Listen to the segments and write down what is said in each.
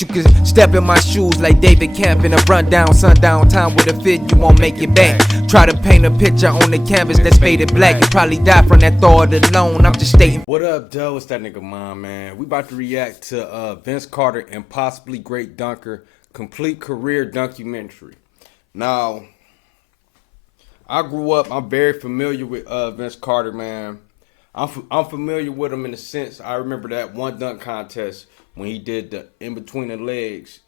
You can step in my shoes like David Camp in a rundown sundown time with a fit, you won't make it back. Try to paint a picture on the canvas that's faded black. You probably die from that thought alone. I'm just stating. What up, Joe? It's that nigga Mom, man. We about to react to Vince Carter, Impossibly Great Dunker, Complete Career Dunkumentary. Now, I grew up, I'm very familiar with Vince Carter, man. I'm familiar with him in the sense I remember that one dunk contest when he did the in between the legs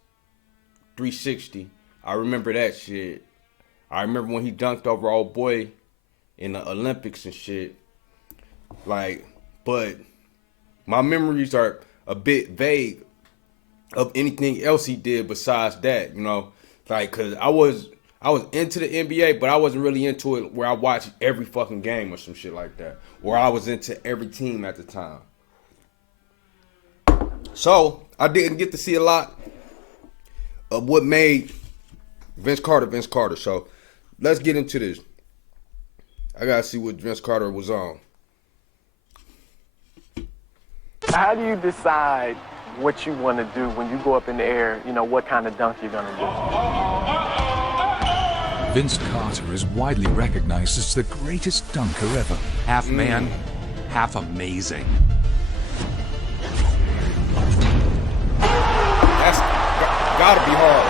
360. I remember that shit. I remember when he dunked over old boy in the Olympics and shit. Like, but my memories are a bit vague of anything else he did besides that, you know. Like, cause I was into the NBA, but I wasn't really into it where I watched every fucking game or some shit like that. Or I was into every team at the time. So, I didn't get to see a lot of what made Vince Carter. So, let's get into this. I gotta see what Vince Carter was on. How do you decide what you want to do when you go up in the air, you know, what kind of dunk you're going to do? Vince Carter is widely recognized as the greatest dunker ever. Half man, half amazing. That's gotta be hard.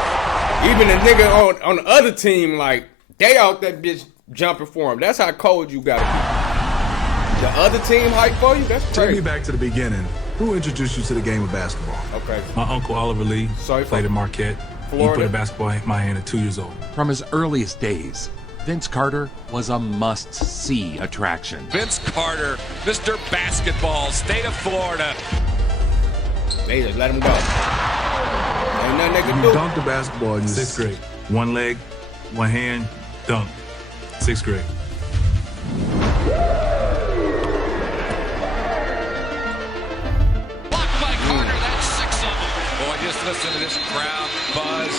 Even a nigga on the other team, like, they out that bitch jumping for him. That's how cold you gotta be. The other team hype for you? That's crazy. Take me back to the beginning. Who introduced you to the game of basketball? Okay. My uncle Oliver Lee played at Marquette. Florida. He put a basketball in my hand at 2 years old. From his earliest days, Vince Carter was a must-see attraction. Vince Carter, Mr. Basketball, state of Florida. They just let him go. Ain't nothing they can You do. dunked the basketball in 6th grade. One leg, one hand, dunk. 6th grade. Blocked by Carter, that's 6 of them. Boy, just listen to this crowd buzz.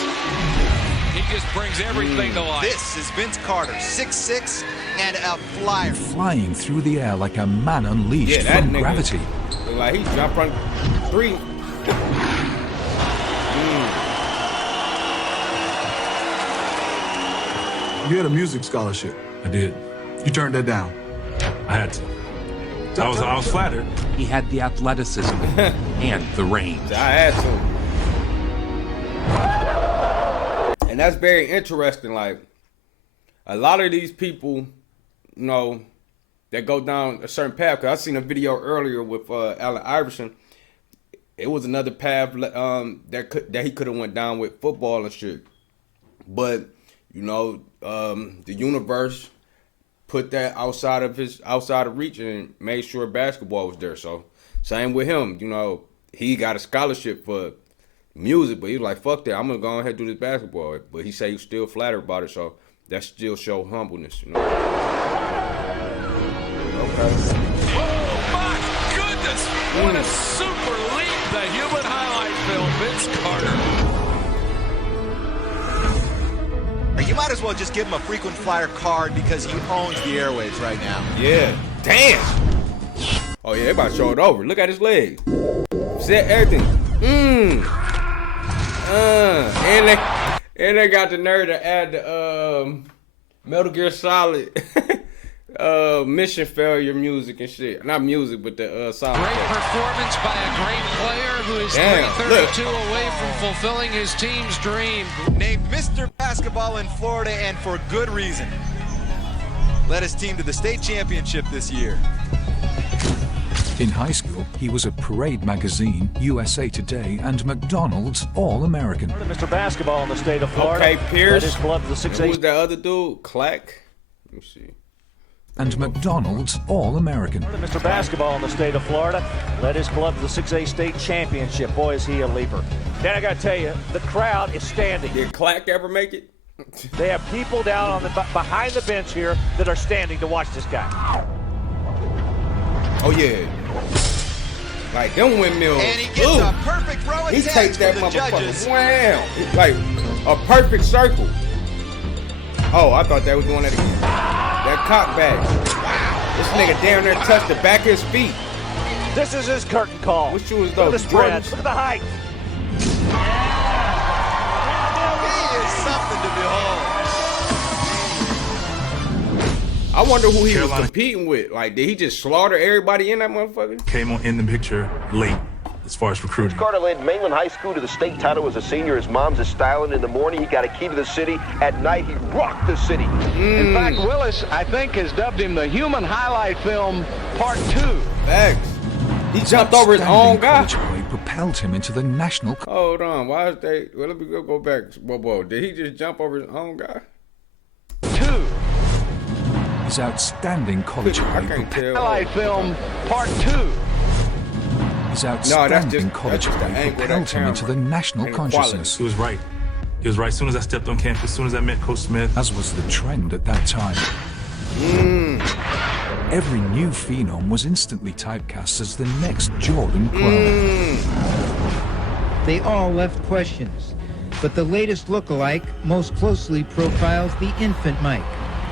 He just brings everything to life. This is Vince Carter, 6'6", and a flyer. Flying through the air like a man unleashed that from nigga gravity. look like he jumped from 3. You had a music scholarship. I did. You turned that down. I had to. I was flattered. He had the athleticism and the range. I had to. And that's very interesting. Like, a lot of these people, you know, that go down a certain path. Cause I seen a video earlier with Allen Iverson. It was another path that he could have went down with football and shit. But, you know, the universe put that outside of reach and made sure basketball was there. So same with him, you know, he got a scholarship for music, but he was like, fuck that, I'm gonna go ahead and do this basketball. But he said he was still flattered about it, so that still show humbleness, you know. Okay. Oh my goodness! What a super leap, the human highlight film, Vince Carter. You might as well just give him a frequent flyer card because he owns the airwaves right now. Yeah. Damn. Oh yeah, they about to show it over. Look at his legs. Set everything. And they got the nerve to add the Metal Gear Solid mission failure music and shit. Not music, but the sound. Great performance by a great player who is 332 away from fulfilling his team's dream. Named Mr. Basketball in Florida, and for good reason. Led his team to the state championship this year. In high school, he was a Parade Magazine, USA Today, and McDonald's All-American. Mr. Basketball in the state of Florida. Okay, Pierce. Led his club to the 6'8". Who was that other dude? Clack? Let me see. And McDonald's All-American. Mr. Basketball in the state of Florida led his club to the 6A state championship. Boy, is he a leaper. Then I got to tell you, the crowd is standing. Did Clack ever make it? They have people down on the behind the bench here that are standing to watch this guy. Oh yeah. Like them windmills. And he gets a perfect throw and he takes that motherfucker. Wow. Like a perfect circle. Oh, I thought that was doing that again. That cock back. This nigga down there touched the back of his feet. This is his curtain call. What shoes Look at those? the spread. Jordans? Look at the height. wonder who he Carolina was competing with. Like, did he just slaughter everybody in that motherfucker? came on in the picture late as far as recruiting. Carter led Mainland High School to the state title as a senior. His mom's is styling in the morning. He got a key to the city. At night, he rocked the city. In fact, Willis, I think, has dubbed him the Human Highlight Film Part 2. Facts. He jumped over his own guy. College play propelled him into the national. Hold on. Why is they? Well, let me go back. Whoa. Did he just jump over his own guy? 2. His outstanding college play can't tell. Highlight Film Part 2. His outstanding that's college just the play angle of that propelled him into the camera national and the consciousness, He was right. He was right. As soon as I stepped on campus, as soon as I met Coach Smith. as was the trend at that time. Every new phenom was instantly typecast as the next Jordan clone. They all left questions, but the latest lookalike most closely profiles the infant Mike.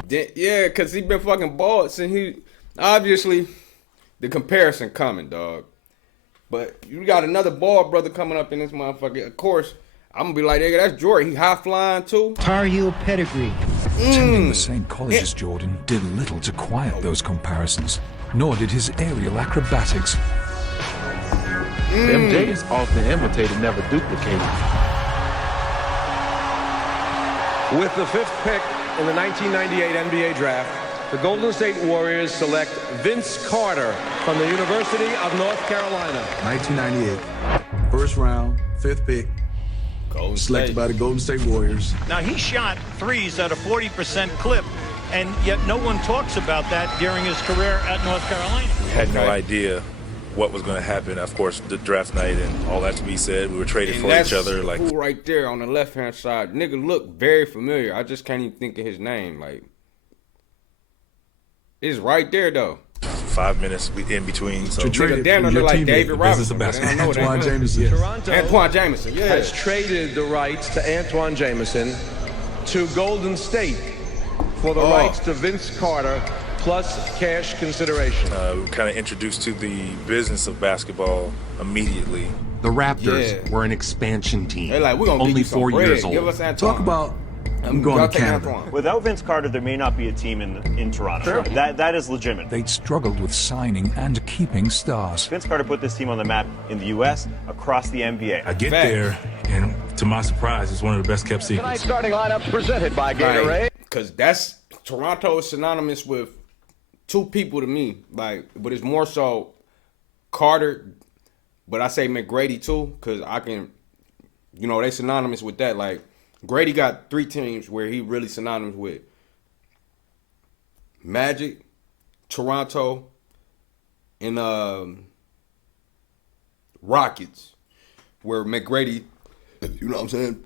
Yeah, because he been fucking bald since he... Obviously, the comparison coming, dog. But you got another bald brother coming up in this motherfucker. Of course, I'm going to be like, nigga, that's Jordan. He high flying too. Tar Heel pedigree. Attending the same college as Jordan did little to quiet those comparisons, nor did his aerial acrobatics. MJ is often imitated, never duplicated. With the 5th pick in the 1998 NBA draft, the Golden State Warriors select Vince Carter from the University of North Carolina. 1998, first round, 5th pick, selected by the Golden State Warriors. Now, he shot threes at a 40% clip, and yet no one talks about that during his career at North Carolina. We had no idea what was going to happen. Of course, the draft night and all that to be said, we were traded for each other. Like, who right there on the left-hand side, nigga look very familiar. I just can't even think of his name. Like, it's right there, though. 5 minutes in between. So nigga damn look like David Robinson. Antoine Jameson. Toronto Antoine Jameson, yeah. has traded the rights to Antoine Jameson to Golden State for the rights to Vince Carter plus cash consideration. We were kind of introduced to the business of basketball immediately. The Raptors were an expansion team. They like, we're gonna only give you some 4 years bread. old. Give us Antoine. Talk about I'm going to Canada. Without Vince Carter, there may not be a team in Toronto. Sure. That is legitimate. They'd struggled with signing and keeping stars. Vince Carter put this team on the map in the U.S., across the NBA. I get there, and to my surprise, it's one of the best kept secrets. Tonight's starting lineups presented by Gatorade. Because that's Toronto is synonymous with two people to me. Like, but it's more so Carter, but I say McGrady too, because I can, you know, they synonymous with that. Like, Grady got 3 teams where he really synonymous with Magic, Toronto, and Rockets, where McGrady, you know what I'm saying,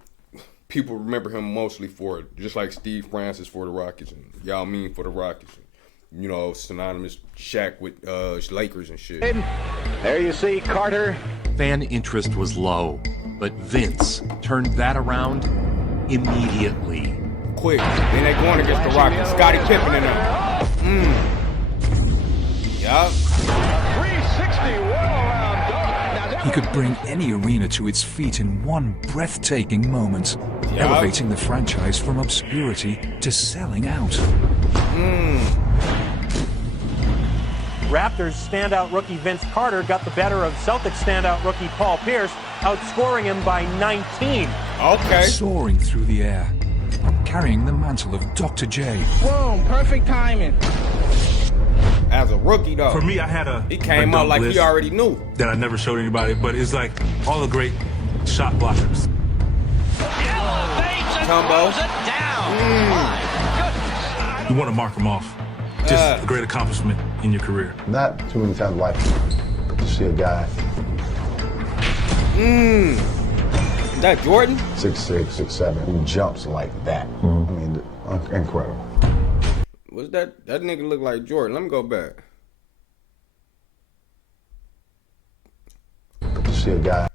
people remember him mostly for it, just like Steve Francis for the Rockets and Yao Ming for the Rockets. And, you know, synonymous Shaq with Lakers and shit. There you see Carter. Fan interest was low, but Vince turned that around immediately. Quick. Then they going against the Rockets. Scottie Pippen in there. Yup. 360 whirl-around dunk. He could bring any arena to its feet in one breathtaking moment, elevating the franchise from obscurity to selling out. Raptors standout rookie Vince Carter got the better of Celtics standout rookie Paul Pierce, outscoring him by 19. Okay. Soaring through the air, carrying the mantle of Dr. J. Boom, perfect timing. As a rookie, though. For me, I had he came out like he already knew. That I never showed anybody, but it's like all the great shot blockers. Combo. You want to mark them off. Just a great accomplishment in your career. Not too many times in life to see a guy. Is that Jordan? 6'6", 6'7", who jumps like that. I mean, incredible. What's that? That nigga look like Jordan. Let me go back. To see a guy.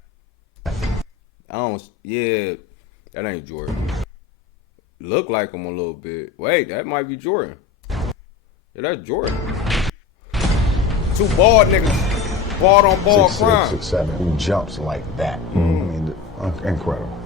Yeah, that ain't Jordan. Look like him a little bit. Wait, that might be Jordan. Yeah, that's Jordan. 2 bald niggas. Bald on bald crime. 6'6", 6'7", who jumps like that. I mean, incredible.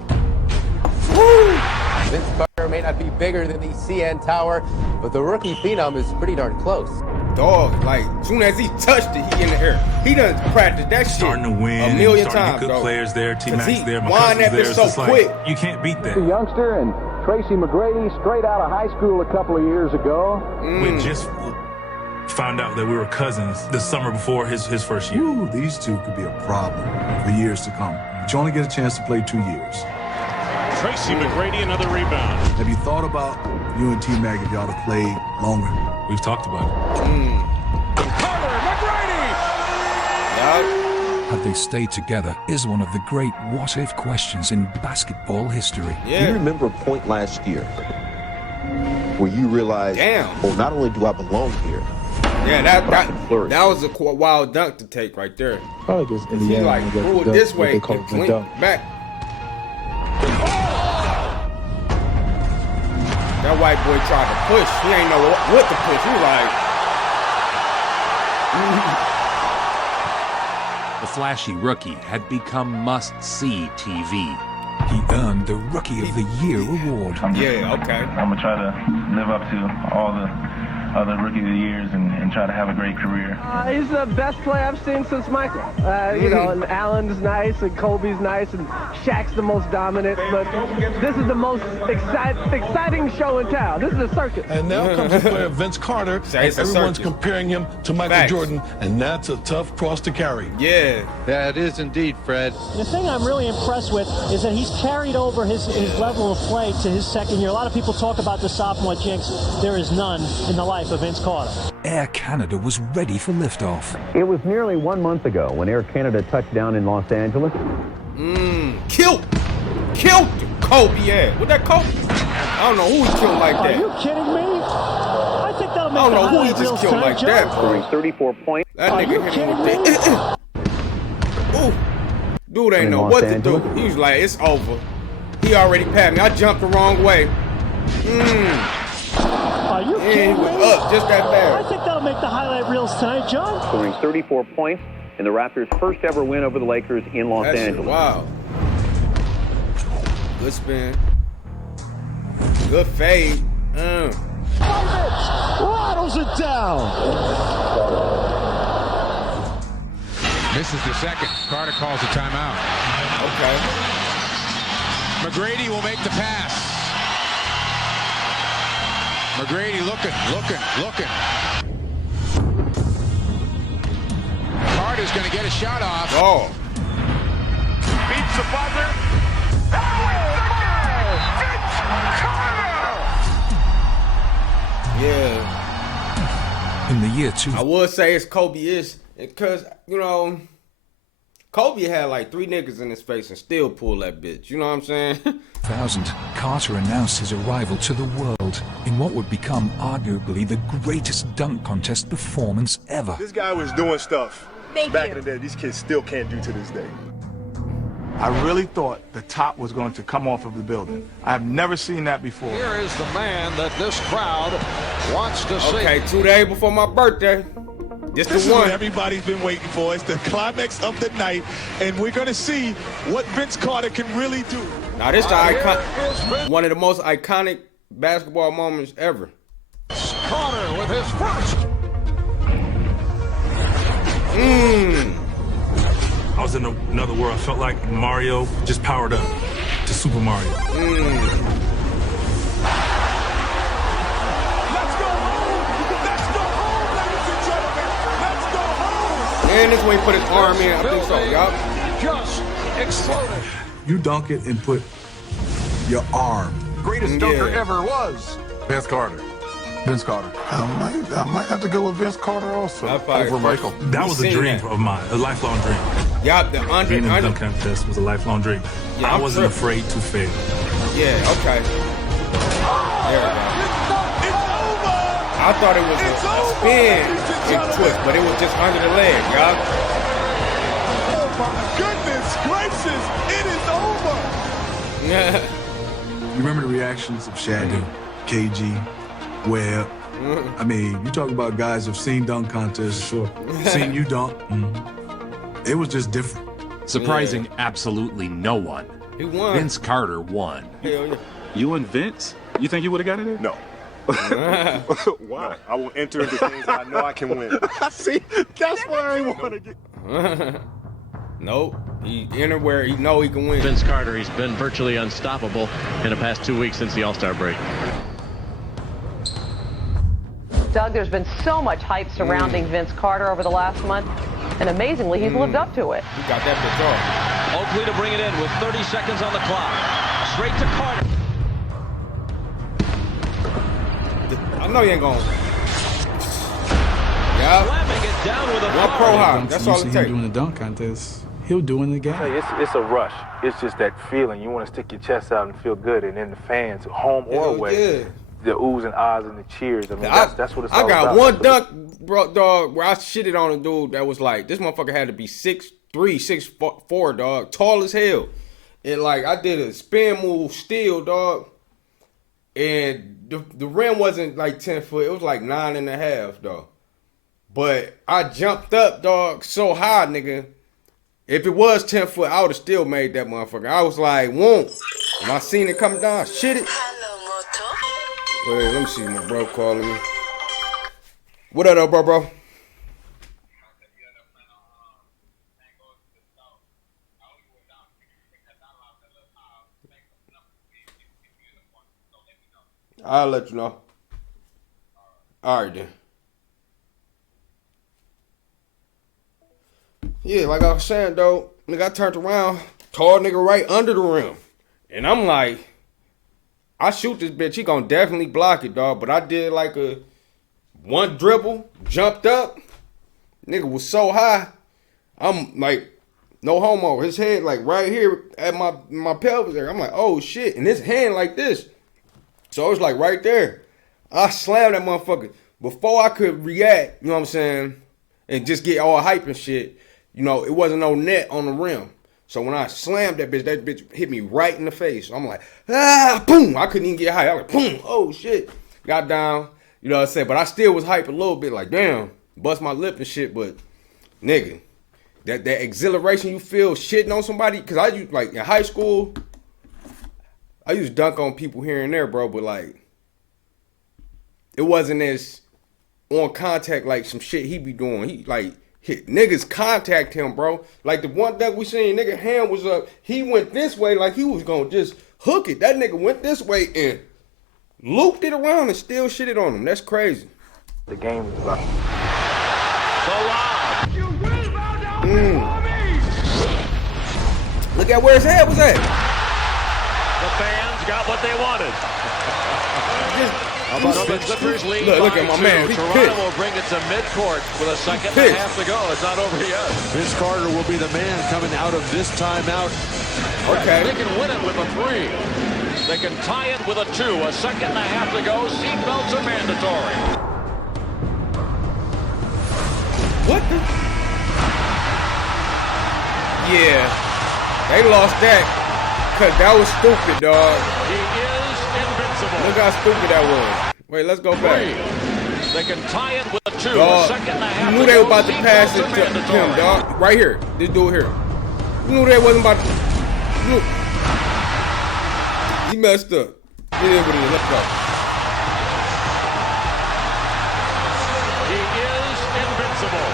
Vince Carter Carter may not be bigger than the CN Tower, but the rookie phenom is pretty darn close. Dog, like, soon as he touched it, he in the air. He done practiced that shit Starting to win, a million starting to times, get good dog. players there, T-Max there, my won cousins that there. bitch It's so just like, quick. you can't beat that. The youngster and Tracy McGrady, straight out of high school a couple of years ago. We just found out that we were cousins the summer before his first year. Ooh, these two could be a problem for years to come. But you only get a chance to play 2 years. Tracy McGrady, another rebound. Have you thought about you and T-Mac if y'all have played longer? We've talked about it. Carter, McGrady! Had they stayed together is one of the great what-if questions in basketball history. Do you remember a point last year where you realized, well, not only do I belong here, yeah, that was a wild dunk to take right there. Probably because He like threw it this way and blinked back. That white boy tried to push. He ain't know what to push. He was like, The flashy rookie had become must-see TV. He earned the Rookie of the Year award. Yeah, okay. I'm gonna try to live up to all the other Rookie of the Years and try to have a great career. He's the best player I've seen since Michael. You know, and Allen's nice, and Kobe's nice, and Shaq's the most dominant. But this is the most exciting show in town. This is a circus. And now comes the player Vince Carter, and everyone's comparing him to Michael Jordan, and that's a tough cross to carry. Yeah. Yeah, it is indeed, Fred. The thing I'm really impressed with is that he's carried over his level of play to his second year. A lot of people talk about the sophomore jinx. There is none in the life of Vince Carter. Air Canada was ready for liftoff. It was nearly 1 month ago when Air Canada touched down in Los Angeles. Killed Kobe, yeah. What that Kobe? I don't know who he killed like that. Are you kidding me? I think that'll make I don't know the who he highlight just reels killed tonight, like John. that, bro. Scoring 34 points. That Are you nigga hit kidding him me? with that. Ooh. Dude ain't know what to do. He was like, it's over. He already passed me. I jumped the wrong way. Are you He kidding was me? up just that I fast. think that'll make the highlight reels tonight, John. Scoring 34 points in the Raptors' first ever win over the Lakers in Los Angeles. Wow. Good spin. Good fade. Rattles it down. Misses the second. Carter calls a timeout. Okay. McGrady will make the pass. McGrady looking. Carter's going to get a shot off. Oh. Beats the buzzer. Yeah. In the year 2000, I would say it's Kobe-ish because, you know, Kobe had like 3 niggas in his face and still pull that bitch. You know what I'm saying? Carter announced his arrival to the world in what would become arguably the greatest dunk contest performance ever. This guy was doing stuff back in the day these kids still can't do to this day. I really thought the top was going to come off of the building. I've never seen that before. Here is the man that this crowd wants to see. Okay, 2 days before my birthday. This is the one. what everybody's been waiting for. It's the climax of the night, and we're going to see what Vince Carter can really do. Now this one of the most iconic basketball moments ever. Carter with his first. I was in another world. I felt like Mario just powered up to Super Mario. Let's go home! Let's go home, ladies and gentlemen! Let's go home! And this when he put his arm in, I think so, yup. Just exploded. You dunk it and put your arm. Greatest dunker ever was Vince Carter. Vince Carter. I might have to go with Vince Carter also. Over Michael. That was a dream of mine, a lifelong dream. Yup, the Being in the dunk contest was a lifelong dream. Yeah, I wasn't afraid to fail. Yeah, okay. There we go. I thought it was a spin and twist, but it was just under the leg, yup. Oh my goodness gracious, it is over! You remember the reactions of Shaq, KG, Webb? I mean, you talk about guys who've seen dunk contests, seen you dunk. It was just different. Surprising absolutely no one. He won. Vince Carter won. Hell yeah. You and Vince? You think you would have got it in? No. Why? I will enter into things that I know I can win. See, that's why I want to get. Nope. He enter where he know he can win. Vince Carter, he's been virtually unstoppable in the past 2 weeks since the All-Star break. Doug, there's been so much hype surrounding Vince Carter over the last month, and amazingly, he's lived up to it. He got that bitch off. Oakley to bring it in with 30 seconds on the clock. Straight to Carter. I know you ain't going. Yeah. Slamming it down with a one pro high. That's all it takes. Doing the dunk contest, he'll do in the game. Hey, it's a rush. It's just that feeling. You want to stick your chest out and feel good, and then the fans, home or away, the oohs and ahs and the cheers. I mean, that's what it's all about. I got one dunk, bro, dog, where I shitted on a dude that was like, this motherfucker had to be 6'3", 6'4", dog, tall as hell. And like, I did a spin move still, dog. And the rim wasn't like 10 foot. It was like 9.5, dog. But I jumped up, dog, so high, nigga. If it was 10 foot, I would have still made that motherfucker. I was like, whoa. When I seen it come down, shit it. Wait, let me see my bro calling me. What up, bro? I'll let you know. All right, then. Yeah, like I was saying, though, nigga, I turned around, tall nigga right under the rim. And I'm like, I shoot this bitch, he gonna definitely block it, dog. But I did like a one dribble, jumped up. Nigga was so high. I'm like, no homo. His head like right here at my pelvis area. I'm like, oh shit. And his hand like this. So it was like right there. I slammed that motherfucker. Before I could react, you know what I'm saying, and just get all hype and shit, you know, it wasn't no net on the rim. So when I slammed that bitch hit me right in the face. I'm like, boom. I couldn't even get high. I was like, boom, oh shit. Got down, you know what I'm saying? But I still was hype a little bit, like, damn, bust my lip and shit. But, nigga, that exhilaration you feel shitting on somebody, because I used, like, in high school, I used to dunk on people here and there, bro, but, like, it wasn't as on contact like some shit he be doing. He, like, niggas contact him, bro. Like, the one dunk we seen, nigga hand was up. He went this way like he was going to just hook it. That nigga went this way and looped it around and still shitted on him. That's crazy. The game is about. Look at where his head was at. The fans got what they wanted. The Clippers lead look at my man. Toronto will bring it to midcourt with a second and a half to go. It's not over yet. Vince Carter will be the man coming out of this timeout. Okay. They can win it with a 3. They can tie it with a 2. A second and a half to go. Seatbelts are mandatory. What the? Yeah. They lost that. Because that was stupid, dog. He is invincible. Look how stupid that was. Wait, let's go back. They can tie it with a 2. Dog, a second and a half. You knew they were about to pass it to him, dog. Right here. This dude here. You knew they wasn't about to. He messed up. It is what it is. Let's go. He is invincible.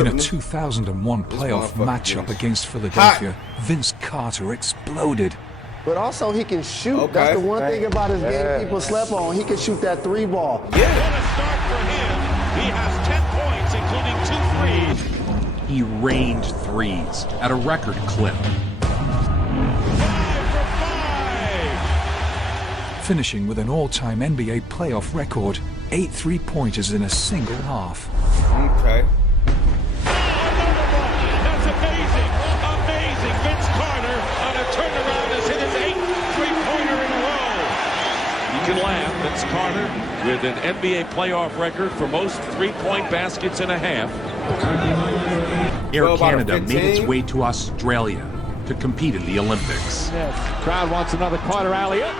In a 2001 playoff matchup against Philadelphia, Vince Carter exploded. But also he can shoot. Okay. That's the one thing about his game people slept on. He can shoot that 3 ball. Yeah. What a start for him. He has 10 points, including 2 threes. He rained threes at a record clip. 5 for 5. Finishing with an all-time NBA playoff record, 8 three-pointers in a single half. Okay. That's amazing. Amazing. Vince Carter on a turnaround has hit his 8th three-pointer in a row. You can laugh. Vince Carter with an NBA playoff record for most three-point baskets in a half. Air Canada made its way to Australia to compete in the Olympics. Crowd wants another Carter alley-oop.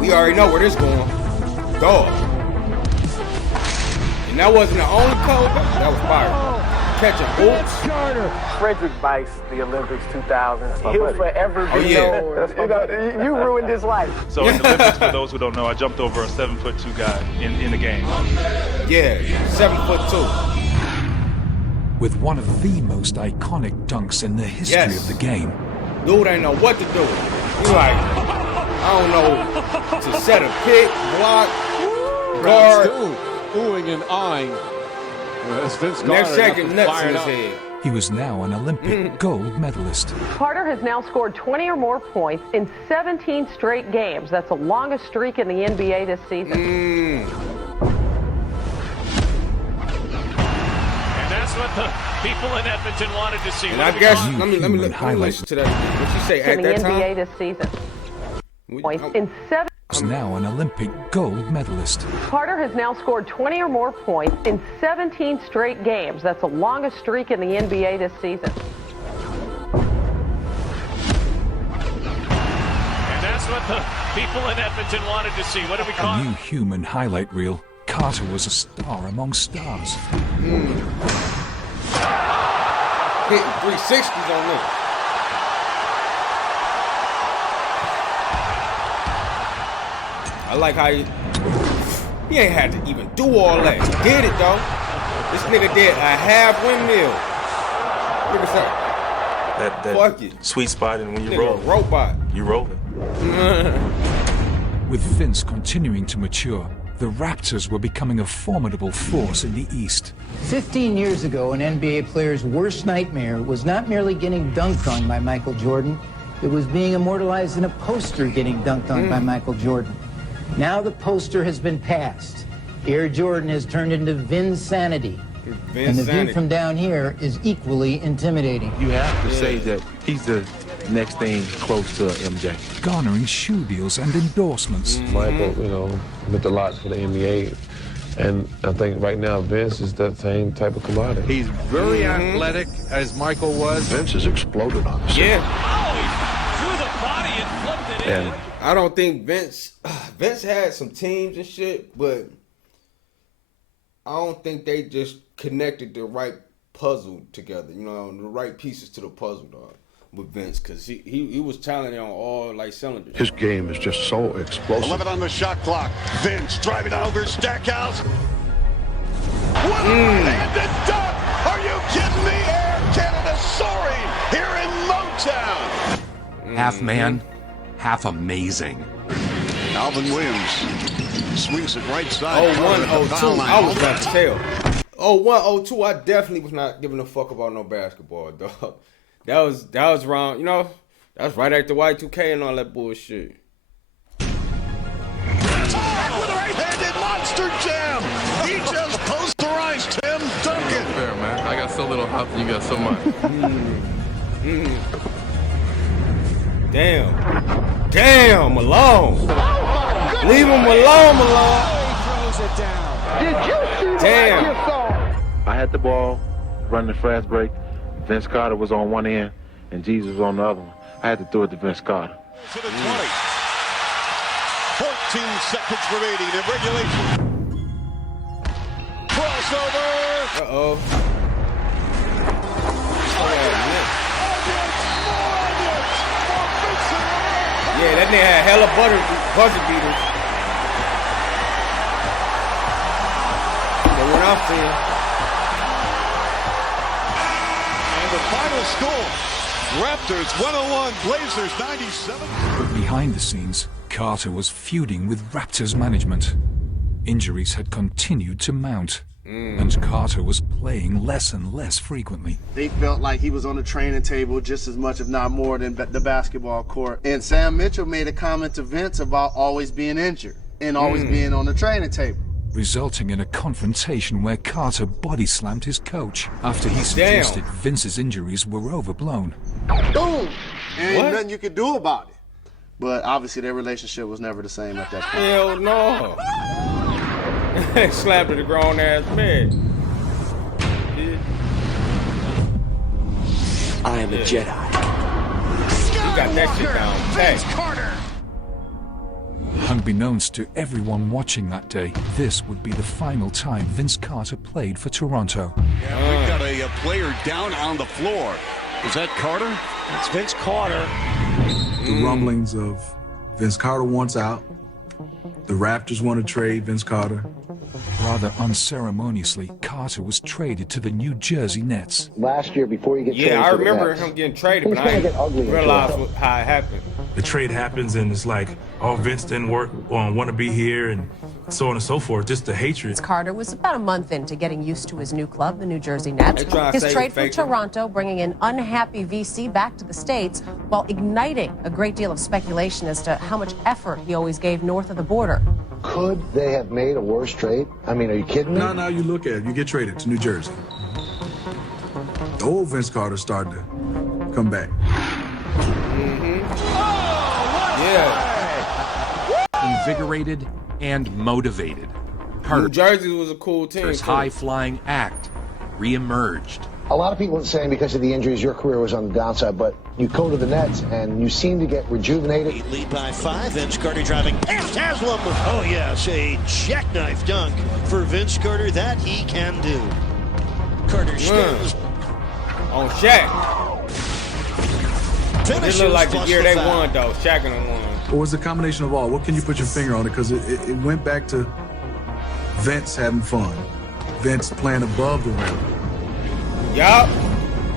We already know where this going. Dog. And that wasn't the only code. That was fire. catching boots. Frederick Bice, the Olympics 2000. He'll forever be known. You ruined his life. So in the Olympics, for those who don't know, I jumped over a 7'2" guy in the game. Yeah, 7'2". With one of the most iconic dunks in the history of the game. Dude ain't know what to do. He like, I don't know, to set a pick, block, guard. Oohing and eyeing. Next second, nuts in his head. He was now an Olympic gold medalist. Carter has now scored 20 or more points in 17 straight games. That's the longest streak in the NBA this season. And that's what the people in Edmonton wanted to see. And I guess, let me listen to that. What you say, at that time? In the NBA this season. Points in 7. Is now an Olympic gold medalist. Carter has now scored 20 or more points in 17 straight games. That's the longest streak in the NBA this season. And that's what the people in Edmonton wanted to see. What do we call A new human highlight reel. Carter was a star among stars. Hitting 360s on this. I like how he ain't had to even do all that. He did it though. This nigga did a half windmill. Look at that. Fuck it. Sweet spot, and when you Nigga, roll, robot. you roll it. With Vince continuing to mature, the Raptors were becoming a formidable force in the East. 15 years ago, an NBA player's worst nightmare was not merely getting dunked on by Michael Jordan, it was being immortalized in a poster getting dunked on by Michael Jordan. Now the poster has been passed. Air Jordan has turned into Vinsanity. And the view from down here is equally intimidating. You have to say that he's the next thing close to MJ. Garnering shoe deals and endorsements. Michael, meant a lot for the NBA. And I think right now Vince is that same type of commodity. He's very athletic, as Michael was. Vince has exploded on us. Yeah. through the body and flipped it in? I don't think Vince had some teams and shit, but I don't think they just connected the right puzzle together, the right pieces to the puzzle, dog, with Vince, because he was talented on all cylinders. His game is just so explosive. 11 on the shot clock. Vince driving over Stackhouse. One-handed dunk! Are you kidding me? Air Canada soaring here in Motown. Half man, half amazing. Alvin Williams swings it right side. 01-02, I was about to tell. 01-02, I definitely was not giving a fuck about no basketball, dog. That was wrong, that's right after Y2K and all that bullshit. With a right-handed monster jam. He just posterized Tim Duncan. Fair, man. I got so little hop and you got so much. Damn, Malone. Leave him alone, Malone. Did you see Damn. what you saw? I had the ball, running the fast break. Vince Carter was on one end, and Jesus was on the other one. I had to throw it to Vince Carter. To the 20. 14 seconds remaining in regulation. Crossover. Uh-oh. Yeah, that nigga had hella buzzer beaters. But what I'm saying. And the final score, Raptors 101, Blazers 97. But behind the scenes, Carter was feuding with Raptors management. Injuries had continued to mount, and Carter was playing less and less frequently. They felt like he was on the training table just as much, if not more, than the basketball court. And Sam Mitchell made a comment to Vince about always being injured and always being on the training table, resulting in a confrontation where Carter body slammed his coach after he suggested Vince's injuries were overblown. Boom! And ain't nothing you could do about it. But obviously their relationship was never the same at that point. Hell no. Slapped at a grown ass man. I am a Jedi. You got that shit down. Vince Carter. Unbeknownst to everyone watching that day, this would be the final time Vince Carter played for Toronto. Yeah, we've got a a player down on the floor. Is that Carter? It's Vince Carter. The rumblings of Vince Carter wants out. The Raptors want to trade Vince Carter. Rather unceremoniously, Carter was traded to the New Jersey Nets. Last year, before you get traded, I remember him getting traded, but I didn't realize how it happened. The trade happens, and it's like, oh, Vince didn't want to be here, and so on and so forth. Just the hatred. Carter was about a month into getting used to his new club, the New Jersey Nets. His trade from Toronto, bringing an unhappy VC back to the States, while igniting a great deal of speculation as to how much effort he always gave north of the border. Could they have made a worse trade? I mean, are you kidding me? No, you look at it. You get traded to New Jersey. The old Vince Carter started to come back. Invigorated and motivated. New Jersey was a cool team. His high-flying act reemerged. A lot of people are saying because of the injuries, your career was on the downside, but you go to the Nets and you seem to get rejuvenated. Lead by 5. Vince Carter driving past Haslam. Oh, yes, a jackknife dunk for Vince Carter. That he can do. Carter spins. On Shaq. It looked like the year they won, though. Shaq and them won. Or was it a combination of all? What can you put your finger on it? Because it went back to Vince having fun. Vince playing above the rim. Yup.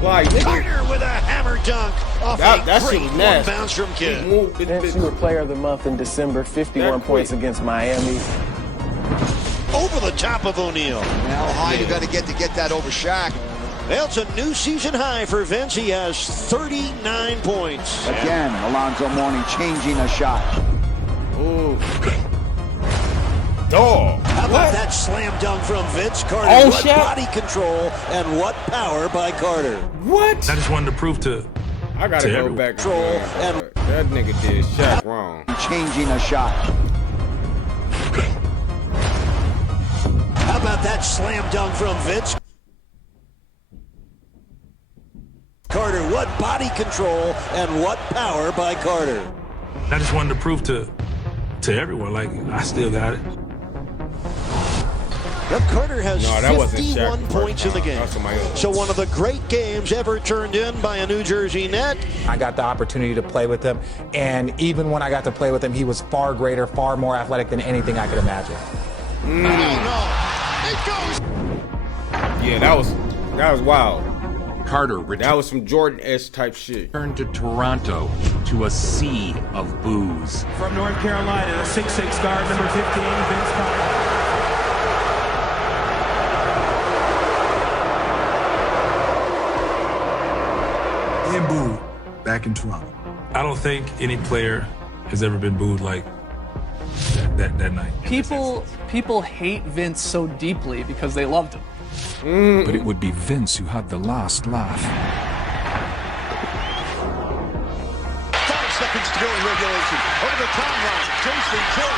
Like, Carter with a hammer dunk off that a great shit was nasty. bounce from Kidd. Vince, you were player of the month in December, 51 points against Miami. Over the top of O'Neal. How high you got to get that over Shaq? Well, it's a new season high for Vince. He has 39 points. Again, Alonzo Mourning changing a shot. Ooh. Dog. How about that slam dunk from Vince Carter? Oh, what Shaq? body control and what power by Carter. What? I just wanted to prove to I gotta go everyone. back and that nigga did Shaq wrong. Changing a shot. How about that slam dunk from Vince Carter? What body control and what power by Carter. I just wanted to prove to everyone, like, I still got it. Well, Carter has 51 points in the game. else. So one of the great games ever turned in by a New Jersey Net. I got the opportunity to play with him, and even when I got to play with him, he was far greater, far more athletic than anything I could imagine. Oh, no. It goes. Yeah, that was wild. Carter that was some Jordan-esque type shit. Returned to Toronto to a sea of booze. From North Carolina, 6'6" guard, number 15, Vince Carter. And booed back in Toronto. I don't think any player has ever been booed like that night. People hate Vince so deeply because they loved him. But it would be Vince who had the last laugh. 5 seconds to go in regulation. Over the timeline, Jason Kidd.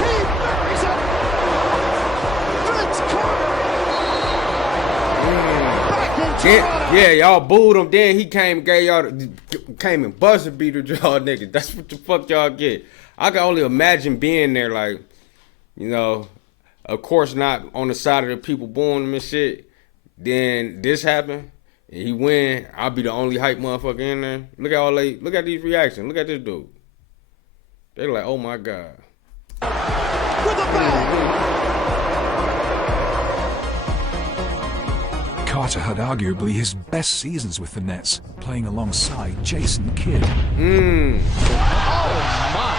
He buries it. Vince Carter. Back in Toronto. Yeah, y'all booed him. Then he came and buzzer beater y'all niggas. That's what the fuck y'all get. I can only imagine being there, like, you know, of course not on the side of the people booing him and shit. Then this happened, and he win. I'll be the only hype motherfucker in there. Look at these reactions. Look at this dude. They're like, oh my God. With a bang. Carter had arguably his best seasons with the Nets, playing alongside Jason Kidd. Oh my.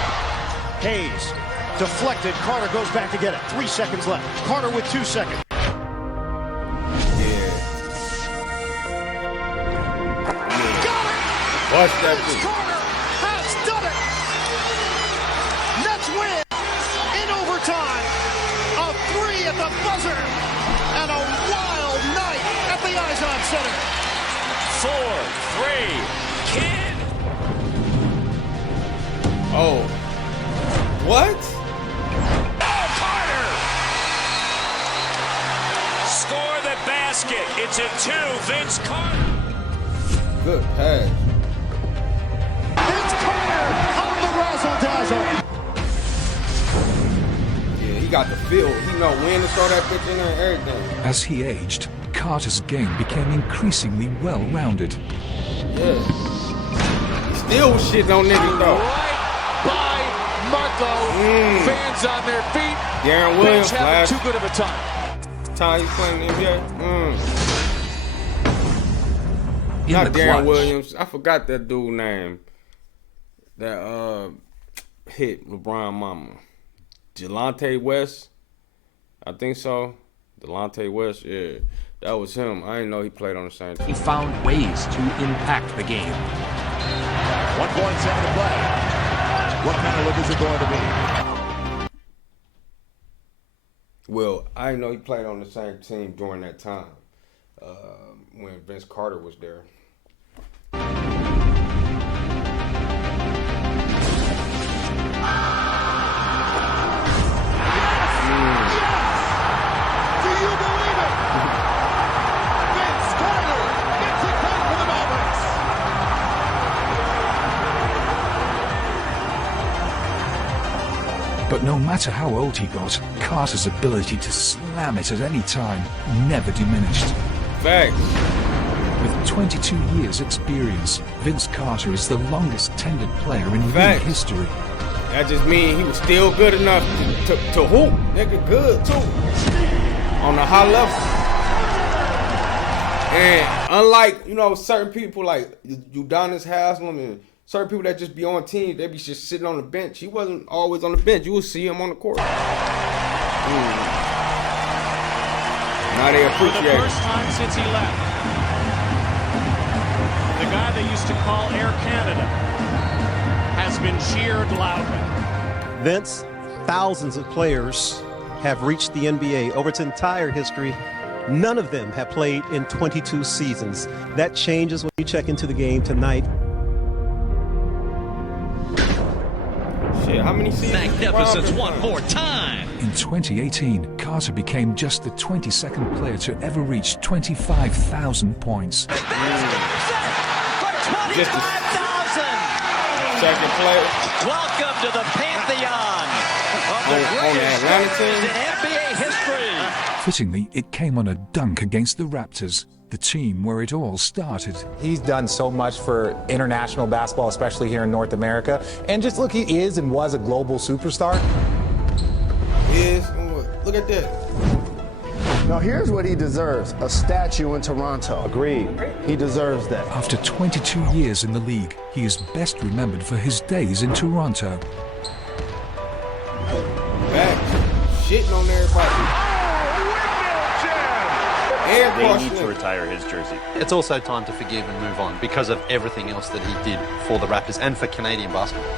Hayes deflected. Carter goes back to get it. 3 seconds left. Carter with 2 seconds. Watch that dude. Carter has done it. Nets win in overtime. A 3 at the buzzer and a wild night at the Izon Center. 4-3. Kidd. Oh. What? Oh, Carter! Score the basket. It's a 2. Vince Carter. Good pass. He got the feel. He know when to throw that bitch in there and everything. As he aged, Carter's game became increasingly well-rounded. Yeah. He still was shitting on niggas though. Right by Marco. Fans on their feet. Darren Williams having too good of a time. Time he's playing in the NBA. In Not the Darren clutch. Williams. I forgot that dude name. That hit LeBron mama. Delonte West. I think so. Delonte West, yeah. That was him. I didn't know he played on the same team. He found ways to impact the game. 1.7 to play. What kind of look is it going to be? Well, I didn't know he played on the same team during that time when Vince Carter was there. Do you believe it? Vince Carter gets it done for the Mavericks. But no matter how old he got, Carter's ability to slam it at any time never diminished. Facts. With 22 years experience, Vince Carter is the longest tenured player in league history. That just means he was still good enough to hoop. Nigga good too. On a high level. And unlike, certain people like Udonis Haslem and certain people that just be on teams, they be just sitting on the bench. He wasn't always on the bench. You will see him on the court. Now they appreciate For the first time since he left, the guy they used to call Air Canada has been cheered loudly. Vince, thousands of players have reached the NBA over its entire history. None of them have played in 22 seasons. That changes when you check into the game tonight. Shit, how many seasons? Magnificence one more time. In 2018, Carter became just the 22nd player to ever reach 25,000 points. Just the second player. Welcome to the pantheon of the on the greatest Atlanta players team. in NBA history. Fittingly, it came on a dunk against the Raptors, the team where it all started. He's done so much for international basketball, especially here in North America. And just look, he is and was a global superstar. Look at that. Now here's what he deserves, a statue in Toronto. Agreed. He deserves that. After 22 years in the league, he is best remembered for his days in Toronto. Back. Shitting on everybody. They need to retire his jersey. It's also time to forgive and move on because of everything else that he did for the Raptors and for Canadian basketball.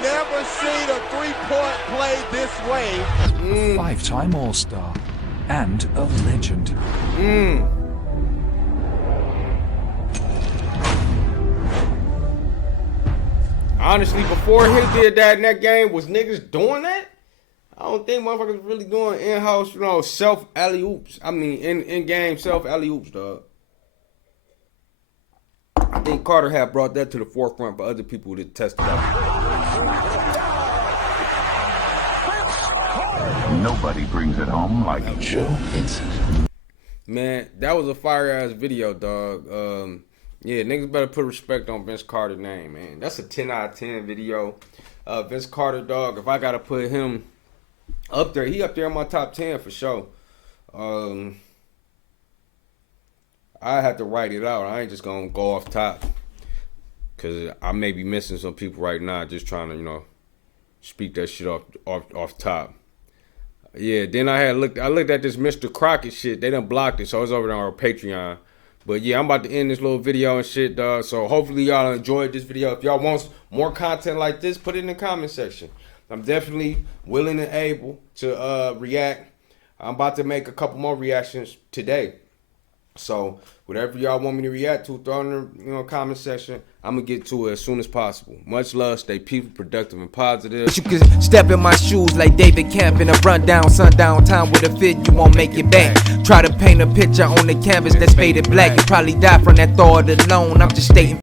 Never seen a three-point play this way. Five-time All-Star and a legend. Honestly, before he did that in that game, was niggas doing that? I don't think motherfuckers really doing in-house, self alley-oops. I mean, in-game self alley-oops, dog. I think Carter had brought that to the forefront for other people to test it out. Nobody brings it home like Joe Vincent. Man, that was a fire-ass video, dog. Yeah, niggas better put respect on Vince Carter's name, man. That's a 10 out of 10 video. Vince Carter, dog, if I got to put him up there, he up there in my top 10 for sure. I had to write it out. I ain't just going to go off top. Because I may be missing some people right now just trying to, speak that shit off top. Yeah, then I looked at this Mr. Crockett shit. They done blocked it, so it's over there on our Patreon. But yeah, I'm about to end this little video and shit, dog. So hopefully y'all enjoyed this video. If y'all want more content like this, put it in the comment section. I'm definitely willing and able to react. I'm about to make a couple more reactions today. So whatever y'all want me to react to, throw in the comment section. I'm gonna get to it as soon as possible. Much love, stay peaceful, productive, and positive. But you can step in my shoes like David Camp in a rundown sundown time with a fit, you won't make it back. Try to paint a picture on the canvas that's faded black. You probably die from that thought alone. I'm just stating